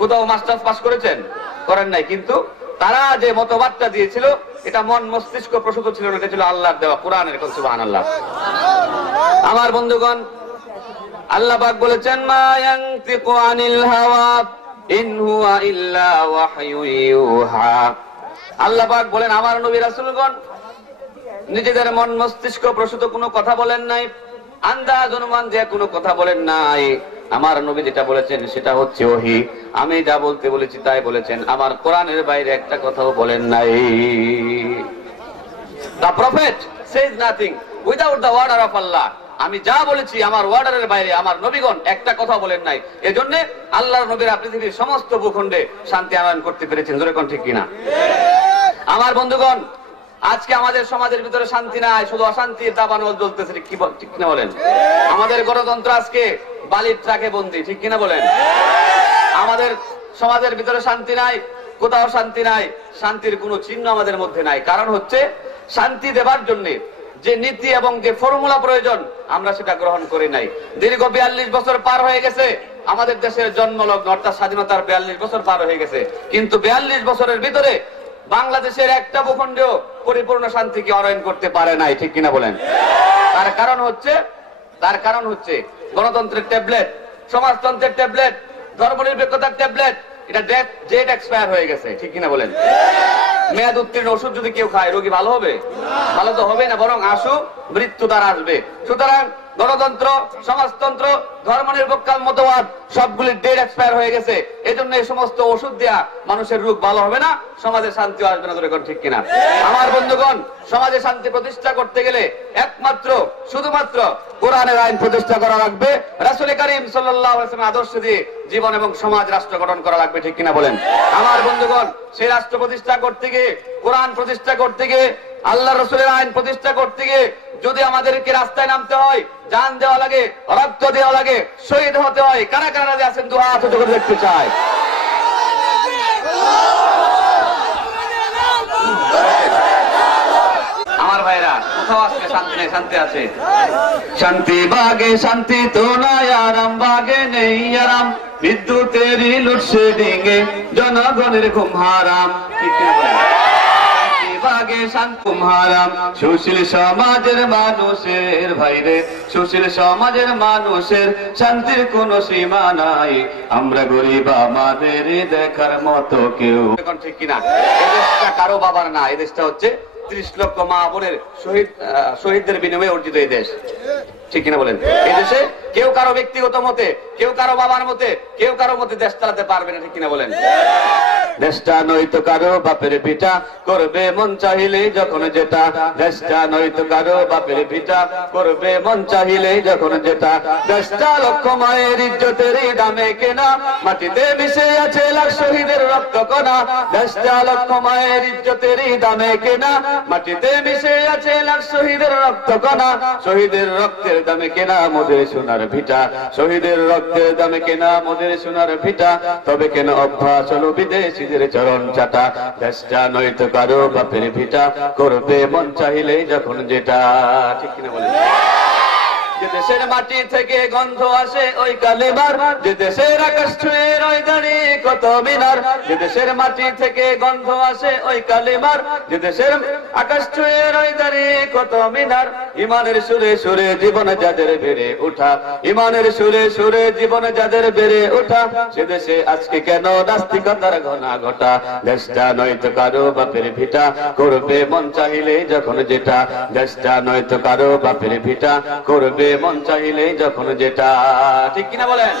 কোথাও masters pass করেছেন? করেন নাই। কিন্তু তারা যে মতবাদটা দিয়েছিল এটা মন মস্তিষ্ক প্রসূত ছিল না, এটা ছিল আল্লাহর দেওয়া কোরআনের। সুবহানাল্লাহ। আমার বন্ধুগণ, আল্লাহ পাক বলেছেন, মা ইয়ানতিকু আনিল হাওয়া ইন হুয়া ইল্লা ওয়াহয়ু ইউহা। আল্লাহ পাক বলেন, আমার নবী রাসূলগণ নিজেদের মন মস্তিষ্ক প্রসূত কোনো কথা বলেন নাই, আন্দাজ অনুমান দিয়ে কোনো কথা বলেন নাই। আমার নবী যেটা বলেছেন সেটা হচ্ছে ওহী। আমি যা বলতে বলেছি তাই বলেছেন, আমার কোরআনের বাইরে একটা কথাও বলেন নাই। The prophet says nothing without the order of Allah. আমি যা বলেছি আমার ওয়ার্ডারের বাইরে আমার নবীগণ একটা কথা বলেন নাই। এজন্য আল্লাহর নবীরা পৃথিবীর সমস্ত ভূখণ্ডে শান্তি আনয়ন করতে পেরেছেন। জোরে কোন ঠিক কিনা? আমার বন্ধুগণ, আজকে আমাদের সমাজের ভিতরে শান্তি নাই, শুধু অশান্তির দাবানল জ্বলতেছে, ঠিক কিনা বলেন? আমাদের গণতন্ত্র আজকে বালির ট্রাকে বন্দী, ঠিক কিনা বলেন? আমাদের সমাজের ভিতরে শান্তি নাই, কোথাও শান্তি নাই, শান্তির কোনো চিহ্ন আমাদের মধ্যে নাই। কারণ হচ্ছে শান্তি দেবার জন্য যে নীতি এবং যে ফর্মুলা প্রয়োজন আমরা সেটা গ্রহণ করি নাই। দীর্ঘ 42 বছর পার হয়ে গেছে আমাদের দেশের জন্মলগ্ন, অর্থাৎ স্বাধীনতার 42 বছর পার হয়ে গেছে, কিন্তু 42 বছরের ভিতরে বাংলাদেশের একটা ভূখণ্ডেও পরিপূর্ণ শান্তিকে অর্জন করতে পারে নাই, ঠিক কিনা বলেন? তার কারণ হচ্ছে গণতন্ত্রের ট্যাবলেট, সমাজতন্ত্রের ট্যাবলেট, ধর্মনিরপেক্ষতার ট্যাবলেট, এটা ডেট এক্সপায়ার হয়ে গেছে, ঠিক কিনা বলেন? মেয়াদ উত্তীর্ণ ওষুধ যদি কেউ খায় রোগী ভালো হবে? ভালো তো হবে না, বরং মৃত্যু দ্বারা আসবে। সুতরাং গণতন্ত্র, সমাজতন্ত্র, ধর্মনিরপেক্ষ মতবাদ সবগুলির ডেট এক্সপায়ার হয়ে গেছে। এই জন্য এই সমস্ত ওষুধ দেয়া মানুষের রোগ ভালো হবে না, সমাজে শান্তি আসবে না। ঠিক কিনা? আমার বন্ধুগণ, সমাজে শান্তি প্রতিষ্ঠা করতে গেলে একমাত্র শুধুমাত্র কোরআনের আইন প্রতিষ্ঠা করা লাগবে, রাসূল করিম সাল্লাল্লাহু আলাইহি ওয়াসাল্লামের আদর্শ দিয়ে জীবন এবং সমাজ রাষ্ট্র গঠন করা লাগবে, ঠিক কিনা বলেন? আমার বন্ধুগণ, সেই রাষ্ট্র প্রতিষ্ঠা করতে গিয়ে, কোরআন প্রতিষ্ঠা করতে গিয়ে, আল্লাহ রাসূলের আইন প্রতিষ্ঠা করতে গিয়ে যদি আমাদেরকে রাস্তায় নামতে হয়, জান দেওয়া লাগে, রক্ত দেওয়া লাগে, শহীদ হতে হয়, কারা কারা আছেন দুই হাত উঁচু করে দেখতে চায়। আমার ভাইরা, কোথাও আজকে শান্তি নেই, শান্তি আছে। শান্তি বাগে শান্তি তো নাই, আরাম বাগে নেই আরাম, বিদ্যুতেরই লোডশেডিং এ জনগণের ঘুম হারাম, ঠিক না? বাগে শান্তি হারাম, সুশীল সমাজের মানুষের ভাইরে, সুশীল সমাজের মানুষের শান্তির কোনো সীমা নাই। আমরা গরিব, আমাদের দেখার মতো কেউ, ঠিক কিনা? এই দেশটা কারো বাবার না, এই দেশটা হচ্ছে 30 লক্ষ মা বোনের শহীদদের বিনিময়ে অর্জিত এই দেশ, ঠিক কিনা বলেন? এই দেশে কেউ কারো ব্যক্তিগত মতে, কেউ কারো বাবার মতে, কেউ কারো মতে দেশ চালাতে পারবে না, ঠিক কিনা বলেন? দেশটা নয়তো কারো বাপের পিঠা, করবে মন চাহিলে যখন যেটা। দেশটা নয়তো কারো বাপের পিঠা, করবে মন চাহিলে যখন যেটা। দেশটা লক্ষ মায়ের ইজ্জতের দামে কেনা, মাটিতে মিশে আছে লাখ শহীদের রক্ত কণা। দেশটা লক্ষ মায়ের ইজ্জতের দামে কেনা, মাটিতে মিশে আছে লাখ শহীদের রক্ত কণা। শহীদের রক্তের দামে কেনা মোদের সোনার ভিটা, শহীদের রক্তের দামে কেনা মোদের সোনার ভিটা। তবে কেন অভ্যাস হলো বিদেশীদের চরণ চাটা। দেশটা নয়তো কারো বাপের ভিটা, করবে মন চাইলে যখন যেটা, ঠিক কিনা বলেন? যে দেশের মাটি থেকে গন্ধ আসে ওই কালেমার, যে দেশের আকাশ ছুঁয়ে রয় দাঁড়িয়ে কত মিনার। যে দেশের মাটি থেকে গন্ধ আসে ওই কালেমার, যে দেশের আকাশ ছুঁয়ে রয় দাঁড়িয়ে কত মিনার। ইমানের সুরে সুরে জীবন যাদের বেড়ে ওঠা, ইমানের সুরে সুরে জীবন যাদের বেড়ে ওঠা। সে দেশে আজকে কেন নাস্তিকতার ঘনা ঘটা। দেশটা নয়তো কারো বাপের ভিটা, করবে মন চাইলে যখন যেটা। দেশটা নয়তো কারো বাপের ভিটা, করবে মন চাইলে যখন যেটা, ঠিক কিনা বলেন?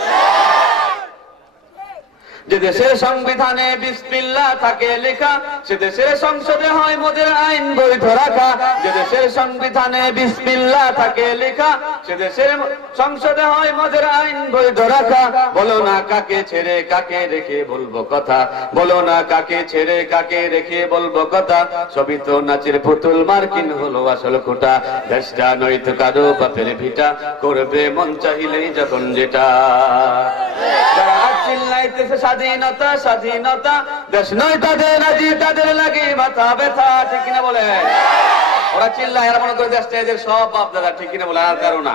যে দেশের সংবিধানে বিসমিল্লাহ থাকে লেখা, সে দেশের সংসদে হয় মোদের আইন বৈধ রাখা। যে দেশের সংবিধানে বিসমিল্লাহ থাকে লেখা, সে দেশের সংসদে হয় মোদের আইন বৈধ রাখা। বলো না কাকে ছেড়ে কাকে রেখে বলবো কথা, বলো না কাকে ছেড়ে কাকে রেখে বলবো কথা। সবই তো নাচের পুতুল, মার্কিন হলো আসল কোটা। দেশটা নয়তো কারো বাপের ভিটা, করবে মন চাইলেই যখন যেটা। যারা চিল্লাইতেছে স্বাধীনতা স্বাধীনতা, দেশ নয় তাদের আজি তাদের লাগে মাথা ব্যথা, ঠিক কিনা বলে? ওরা চিল্লায়, এরা মনে করে দেশটা এদের সব বাপ দাদা, ঠিক কিনা বলে? আর কারো না।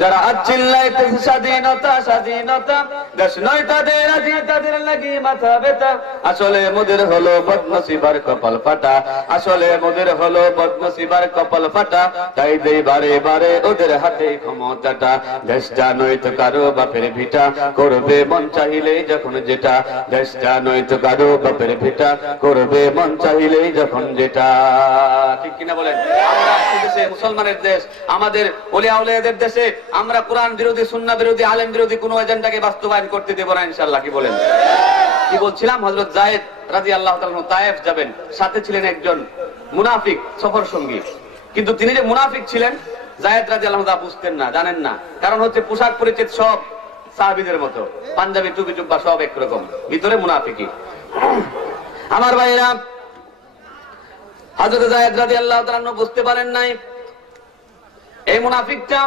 যারা আজ চিল্লাইতেছে স্বাধীনতা স্বাধীনতা, দেশ নয় তাদের আজি তাদের লাগি মাথা ব্যথা, আসলে মোদের হলো বদনসিবার কপাল ফাটা, আসলে মোদের হলো বদনসিবার কপাল ফাটা, তাই দেই বারে বারে ওদের হাতে ক্ষমতাটা, দেশটা নয় তো কারো বাপের ভিটা, করবে মন চাইলেই যখন যেটা, দেশটা নয় তো কারো বাপের ভিটা, করবে মন চাইলেই যখন যেটা। ঠিক কিনা বলেন? আমরা দেশে মুসলমানের দেশ, আমাদের ওলিয়া আউলিয়াদের দেশে আমরা কোরআন বিরোধী, সুন্নাহ বিরোধী, আলেম বিরোধী কোন এজেন্ডাকে বাস্তবায়ন করতে দেব না ইনশাআল্লাহ। কি বলেন? কি বলছিলাম, হযরত যায়েদ রাদিয়াল্লাহু তাআলা তায়েফ যাবেন, সাথে ছিলেন একজন মুনাফিক সফর সঙ্গী, কিন্তু তিনি যে মুনাফিক ছিলেন যায়েদ রাদিয়াল্লাহু তাআলা বুঝতেন না, জানেন না, কারণ হচ্ছে পোশাক পরিচ্ছদ সব সাহাবীদের মতো, পাঞ্জাবি টুপি জুব্বা সব একরকম, ভিতরে মুনাফিকি। আমার ভাইরা, হযরত যায়েদ রাদিয়াল্লাহু তাআলা বুঝতে পারেন নাই, এই মুনাফিকটা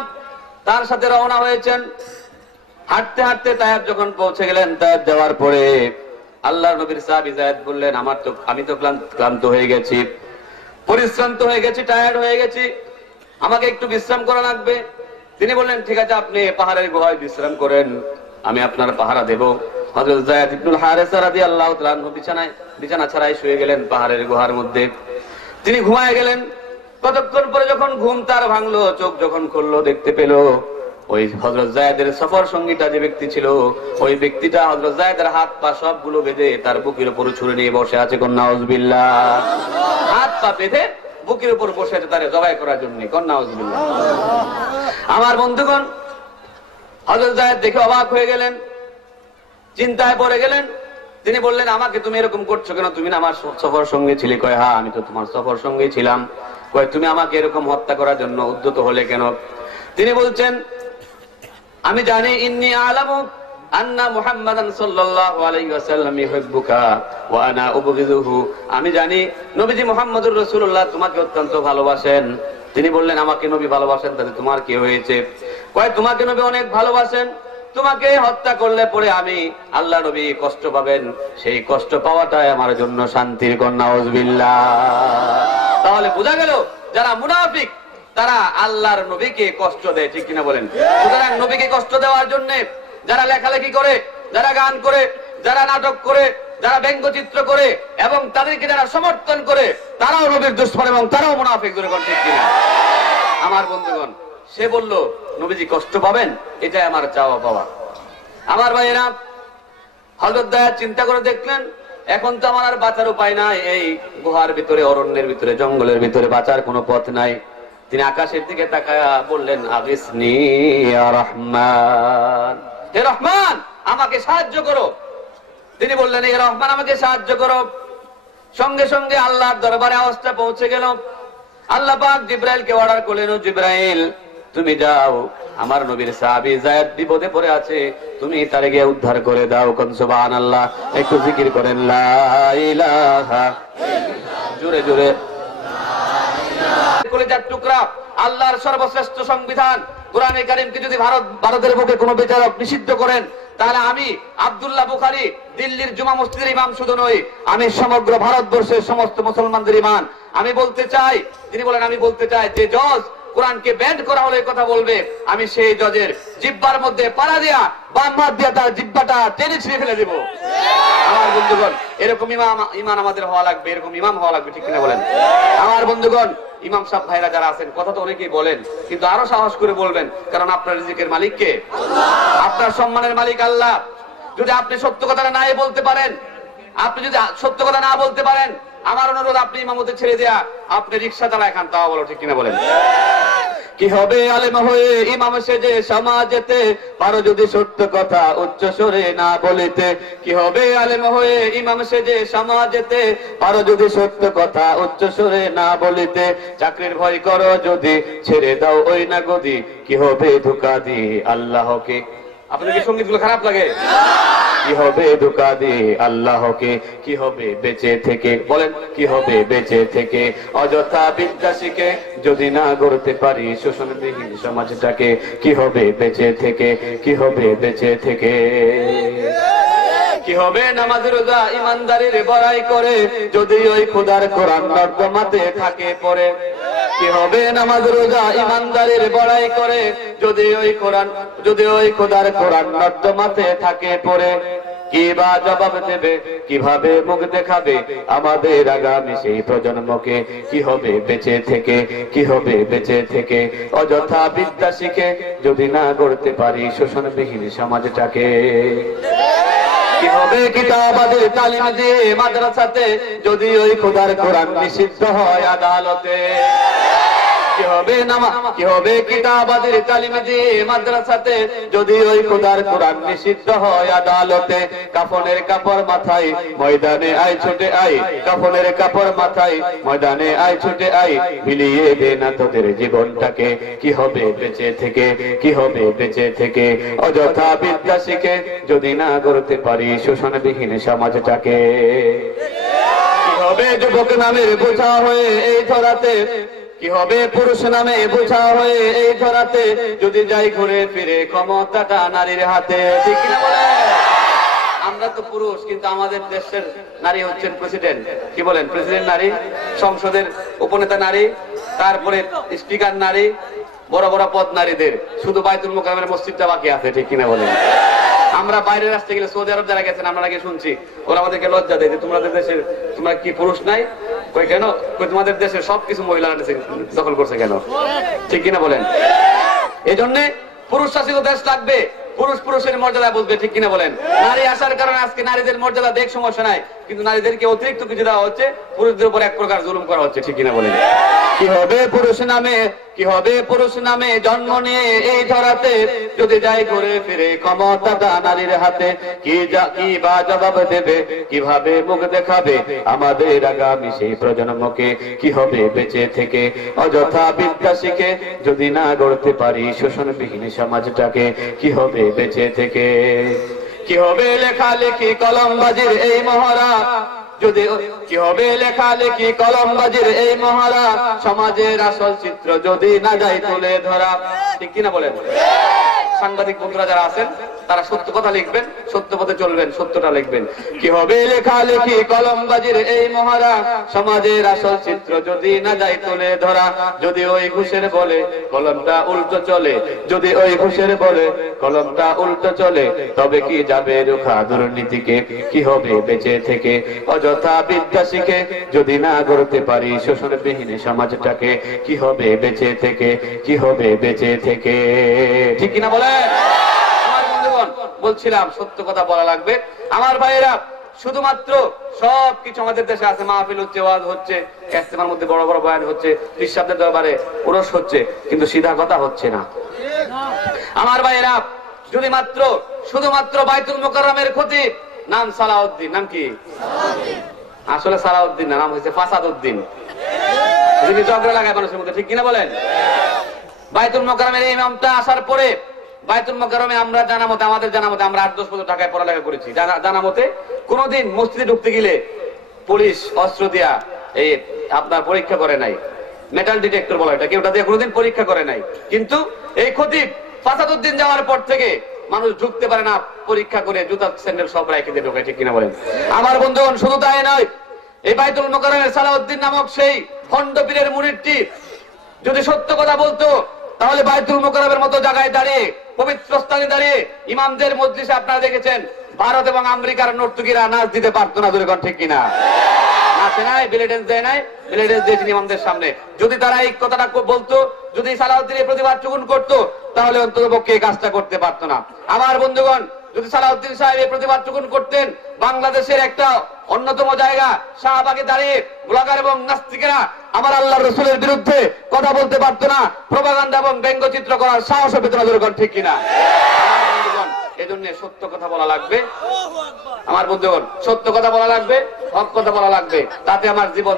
তার সাথে রওনা হয়েছেন। হাঁটতে হাঁটতে তায়েফ যখন পৌঁছে গেলেন, তায়েফ যাওয়ার পরে আল্লাহর নবীর সাহাবী যায়েদ বললেন, আমি তো ক্লান্ত হয়ে গেছি, পরিশ্রান্ত হয়ে গেছি, টায়ার্ড হয়ে গেছি, আমাকে একটু বিশ্রাম করা লাগবে। তিনি বললেন, ঠিক আছে, আপনি পাহাড়ের গুহায় বিশ্রাম করেন, আমি আপনার পাহারা দেব। হযরত যায়েদ ইবনুল হারেসা রাদিয়াল্লাহু তাআলা বিছানা ছাড়াই শুয়ে গেলেন পাহাড়ের গুহার মধ্যে। তিনি ঘুমায় গেলেন। কতক্ষণ পরে যখন ঘুম তার ভাঙলো, চোখ যখন খুললো, দেখতে পেল ওই হযরত যায়েদের সফর সঙ্গীটা যে ব্যক্তি ছিল, ওই ব্যক্তিটা হযরত যায়েদের হাত পা সবগুলো বেঁধে তার বুকের উপর ছুরি নিয়ে বসে আছে। কোন নাউযুবিল্লাহ। হাত পা বেঁধে বুকের উপর বসে আছে তারে জবাই করার জন্য। কোন নাউযুবিল্লাহ। আমার বন্ধুগণ, হযরত যায়েদ দেখে অবাক হয়ে গেলেন, চিন্তায় পড়ে গেলেন। তিনি বললেন, আমাকে তুমি এরকম করছো কেন? তুমি না আমার সফর সঙ্গী ছিলে? কয়, হ্যাঁ, আমি তো তোমার সফর সঙ্গী ছিলাম। কয়, তুমি আমাকে এরকম হত্যা করার জন্য উদ্যত হলে কেন? তিনি বলছেন, আমি জানি, ইন্নী আলামু আন্না মুহাম্মাদান সাল্লাল্লাহু আলাইহি ওয়াসাল্লাম ইউহিব্বুকা ওয়া আনা উবগিযুহু, আমি জানি নবীজি মুহাম্মদুর রাসূলুল্লাহ তোমাকে অত্যন্ত ভালোবাসেন। তিনি বললেন, আমাকে নবী ভালোবাসেন, তাতে তোমার কি হয়েছে? কয়, তোমাকে নবী অনেক ভালোবাসেন, তোমাকে হত্যা করলে পরে আমি আল্লাহ নবী কষ্ট পাবেন, সেই কষ্ট পাওয়াটাই আমার জন্য শান্তির। কন্যা নাউযুবিল্লাহ। তাহলে বোঝা গেল, যারা মুনাফিক তারা আল্লাহর নবীকে কষ্ট দেয়। ঠিক কিনা বলেন? সুতরাং নবীকে কষ্ট দেওয়ার জন্য যারা লেখালেখি করে, যারা গান করে, যারা নাটক করে, যারা ব্যঙ্গচিত্র করে এবং তাদেরকে যারা সমর্থন করে, তারাও নবীর দুশমন এবং তারাও মুনাফিক। ঠিক কিনা? আমার বন্ধুগণ, সে বলল নবীজি কষ্ট পাবেন, এটাই আমার চাওয়া পাওয়া। আমার ভাইয়েরা, হযরত যায়েদ চিন্তা করে দেখলেন, এখন তো আমার আর বাঁচার উপায় নাই, এই গুহার ভিতরে, অরণ্যের ভিতরে, জঙ্গলের ভিতরে বাঁচার কোনো পথ নাই। তিনি আকাশের দিকে তাকায়া বললেন, আগিসনি ইয়া রহমান, হে রহমান, আমাকে সাহায্য করো। তিনি বললেন, হে রহমান, আমাকে সাহায্য করো। সঙ্গে সঙ্গে আল্লাহর দরবারে আওয়াজটা পৌঁছে গেল। আল্লাহ পাক জিবরাইলকে অর্ডার করলেন, জিবরাইল, তুমি যাও, আমার নবীর সাহাবী যায়েদ বিপদে পড়ে আছে, তুমি তারে গিয়ে উদ্ধার করে দাও। কোন সুবহানাল্লাহ। একটু জিকির করেন, লা ইলাহা ইল্লাল্লাহ, জোরে জোরে। কলিজার টুকরা, আল্লাহর সর্বশ্রেষ্ঠ সংবিধান কোরআনে কারীমকে যদি ভারতের বুকে কোনো বিচারক নিষিদ্ধ করেন, তাহলে আমি আব্দুল্লাহ বুখারী দিল্লির জুমা মসজিদের ইমাম শুধু নই, আমি সমগ্র ভারতবর্ষের সমস্ত মুসলমানদের ইমাম। আমি বলতে চাই, তিনি বলেন, আমি বলতে চাই, যে জজ কোরআনকে ব্যান্ড করা হলে কথা বলবে, আমি সেই জজের জিহ্বার মধ্যে পাড়া দিয়া, বাম হাত দিয়া তার জিহ্বাটা টেনে ছিঁড়ে ফেলে দেব। আমার বন্ধুগণ, এরকম ইমান আমাদের হওয়া লাগবে, এরকম ইমাম হওয়া লাগবে। ঠিক কিনা বলেন? আমার বন্ধুগণ, ইমাম সাহেব ভাইরা যারা আছেন, কথা তো অনেকেই বলেন, কিন্তু আরো সাহস করে বলবেন, কারণ আপনার রিজিকের মালিক কে? আপনার সম্মানের মালিক আল্লাহ। যদি আপনি সত্য কথাটা নাই বলতে পারেন, আপনি যদি সত্য কথা না বলতে পারেন, আমার অনুরোধ, আপনি ইমামতি ছেড়ে দেয়া, আপনি রিক্সা চালায় খান, তাও বলো। ঠিক কিনা বলেন? কি হবে আলেম হয়ে ইমাম সেজে সমাজেতে, পারো যদি সত্য কথা উচ্চ স্বরে না বলিতে। কি হবে আলেম হয়ে ইমাম সেজে সমাজেতে, পারো যদি সত্য কথা উচ্চ স্বরে না বলিতে। চাকরির ভয় করো যদি, ছেড়ে দাও ওই না গদি, কি হবে ধোঁকা দিয়ে আল্লাহকে। আপনাদের কি সঙ্গীতগুলো খারাপ লাগে? কি হবে ধোঁকা দিয়ে আল্লাহকে, কি হবে বেঁচে থেকে, বলেন, কি হবে বেঁচে থেকে। অযথা বিদ্যা শিখে যদি না গড়তে পারি শোষণবিহীন সমাজটাকে, কি হবে বেঁচে থেকে, কি হবে বেঁচে থেকে। কি হবে নামাজ রোজা ইমানদারির বড়াই করে, যদি ওই খোদার কোরআন নর্দমাতে থাকে পড়ে। কি হবে নামাজ রোজা ইমানদারের বড়াই করে যদি ওই খোদার কোরআন নর্দমাতে থাকে পড়ে? কি বা জবাব দেবে, কিভাবে মুখ দেখাবে আমাদের আগামী সেই প্রজন্মকে? কি হবে বেঁচে থেকে, কি হবে বেঁচে থেকে অযথা বিদ্যা শিখে যদি না গড়তে পারি শোষণবিহীন সমাজটাকে? কি হবে কিতাবাদের তালিম দিয়ে মাদ্রাসাতে যদি ওই খোদার কোরআন নিষিদ্ধ হয় আদালতে? কি হবে কিতাবাদের তালিম দিয়ে মাদ্রাসাতে যদি ওই খোদার কোরআন নিষিদ্ধ হয় আদালতে? কাফনের কাপড় মাথায় ময়দানে আয় ছুটে আয়, কাফনের কাপড় মাথায় ময়দানে আয় ছুটে আয়, বিলিয়ে দে না তোদের জীবনটাকে। কি হবে বেঁচে থেকে, কি হবে বেঁচে থেকে অযথা বিদ্যা শিখে যদি না গড়তে পারি শোষণবিহীন সমাজটাকে? কি হবে যুবক নামের বোঝা হয়ে এই ধরাতে, কি হবে পুরুষ নামে বোঝা হয়ে এই ধরাতে যদি যাই ঘুরে ফিরে ক্ষমতাটা নারীর হাতে? ঠিক কিনা বলেন? আমরা তো পুরুষ, কিন্তু আমাদের দেশের নারী হচ্ছেন প্রেসিডেন্ট। কি বলেন? প্রেসিডেন্ট নারী, সংসদের উপনেতা নারী, তারপরে স্পিকার নারী, বড় বড় পদ নারীদের। শুধু বাইতুল মোকাররমের মসজিদটা বাকি আছে। ঠিক কিনা বলেন? আমরা বাইরের রাস্তা গেলে, সৌদি আরব যারা গেছেন আমরা নাকি শুনছি, ওরা আমাদেরকে লজ্জা দেয় যে তোমাদের দেশের তোমরা কি পুরুষ নাই? কই কেন? কই তোমাদের দেশের সবকিছু মহিলারা দখল করছে কেন? ঠিক কিনা বলেন? এই জন্য পুরুষ শাসিত দেশ লাগবে, পুরুষ পুরুষের মর্যাদা বুঝবে। ঠিক কিনা বলেন? নারী আসার কারণে আজকে নারীদের মর্যাদা দেখ সমস্যা নাই, কিন্তু নারীদেরকে অতিরিক্ত কিছু দেওয়া হচ্ছে, পুরুষদের উপর এক প্রকার জুলুম করা হচ্ছে। ঠিক কিনা বলেন? কি হবে পুরুষ নামে, কি হবে পুরুষ নামে জন্ম নিয়ে এই ধরাতে যদি যাই ঘুরে ফিরে ক্ষমতাটা নারীর হাতে? কি বা জবাব দেবে, কিভাবে মুখ দেখাবে আমাদের আগামী সেই প্রজন্মকে? কি হবে বেঁচে থেকে অযথা বিদ্যা শিখে যদি না গড়তে পারি শোষণবিহীন সমাজটাকে? কি হবে বেঁচে থেকে? কি হবে লেখালেখি কলমবাজির এই মহড়া যদি, কি হবে লেখালেখি কলমবাজির এই মহড়া সমাজের আসল চিত্র যদি না যায় তুলে ধরা? ঠিক কিনা বলেন? সাংবাদিক বন্ধুরা যারা আছেন তারা সত্য কথা লিখবেন, সত্য পথে চলবেন, সত্যটা লিখবেন। কি হবে লেখালেখি কলমবাজির এই মহড়া সমাজের আসল চিত্র যদি না যায় তুলে ধরা? যদি ওই ঘুষের বলে কলমটা উল্টো চলে, যদি ওই ঘুষের বলে কলমটা উল্টো চলে, তবে কি যাবে রুখা দুর্নীতিকে? কি হবে বেঁচে থেকে অযথা বিদ্যা শিখে যদি না গড়তে পারি শোষণবিহীন সমাজটাকে? কি হবে বেঁচে থেকে, কি হবে বেঁচে থেকে? ঠিক কিনা বলে? আমার বন্ধুগণ, বলছিলাম সত্য কথা বলা লাগবে। আমার ভাইয়েরা, শুধুমাত্র সবকিছু আমাদের দেশে আছে, মাহফিল হচ্ছে, ওয়াজ হচ্ছে, ইস্তেমার মধ্যে বড় বড় বয়ান হচ্ছে, পীরসাহেবদের দরবারে ওরস হচ্ছে, কিন্তু সিধা কথা হচ্ছে না। আমার ভাইয়েরা, যদি মাত্র শুধুমাত্র বাইতুল মোকাররমের খতিব নাম সালাউদ্দিন, নাম কি? আসলে সালাউদ্দিন না, নাম হয়েছে ফাসাদউদ্দিন। যদি ঝগড়া লাগায় মানুষের মধ্যে। ঠিক কিনা বলেন? বাইতুল মোকাররমের ইমামটা আসার পরে বাইতুল মোকাররমে আমরা জানা মতে, আমাদের জানা মতে, আমরা 8-10 বছর ঢাকায় পড়ালেখা করেছি, জানা মতে কোনদিন মসজিদে ঢুকতে গেলে পুলিশ অস্ত্র দিয়া এই আপনার পরীক্ষা করে নাই, মেটাল ডিটেক্টর বলা এটা, ওটা দিয়ে কোনোদিন পরীক্ষা করে নাই। কিন্তু এই খতিব ফাসাদউদ্দিন যাওয়ার পর থেকে মানুষ ঢুকতে পারে না, পরীক্ষা করে জুতা স্যান্ডেল সব রাখে দিয়ে ঢোকায়। ঠিক কিনা বলেন? আমার বন্ধুগণ, শুধু তাই নয়, এই বাইতুল মোকাররমের সালাউদ্দিন নামক সেই ভণ্ড পীরের মুরিদটি যদি সত্য কথা বলতো, তাহলে বাইতুল মোকাররমের মতো জায়গায় দাঁড়িয়ে, পবিত্র স্থানে দাঁড়িয়ে ইমামদের মজলিসে আপনারা দেখেছেন ভারত এবং আমেরিকার নর্তকীরা নাচ দিতে পারতো না। দুর্গণ ঠিক কিনা? নাচে নাই, বিলেডেন্স দেয় নাই, বিলেডেন্স দিয়েছেন ইমামদের সামনে। যদি তারা এই কথাটা বলতো, যদি সালাউদ্দিন এই প্রতিবাদ চুগুন করতো, তাহলে অন্ততপক্ষে এই কাজটা করতে পারতো না। আমার বন্ধুগণ, যদি সালাউদ্দিন সাহেব এই প্রতিবাদ চুগুন করতেন, বাংলাদেশের একটা অন্যতম জায়গা শাহবাগে দাঁড়িয়ে ব্লগার এবং নাস্তিকেরা আমার আল্লাহর রাসূলের বিরুদ্ধে কথা বলতে পারতো না, প্রোপাগান্ডা এবং ব্যঙ্গচিত্র করার সাহস পেত না। দুর্গণ ঠিক কিনা? এজন্য সত্য কথা বলা লাগবে। আমার বন্ধুগণ, সত্য কথা বলা লাগবে, হক কথা বলা লাগবে, তাতে আমার জীবন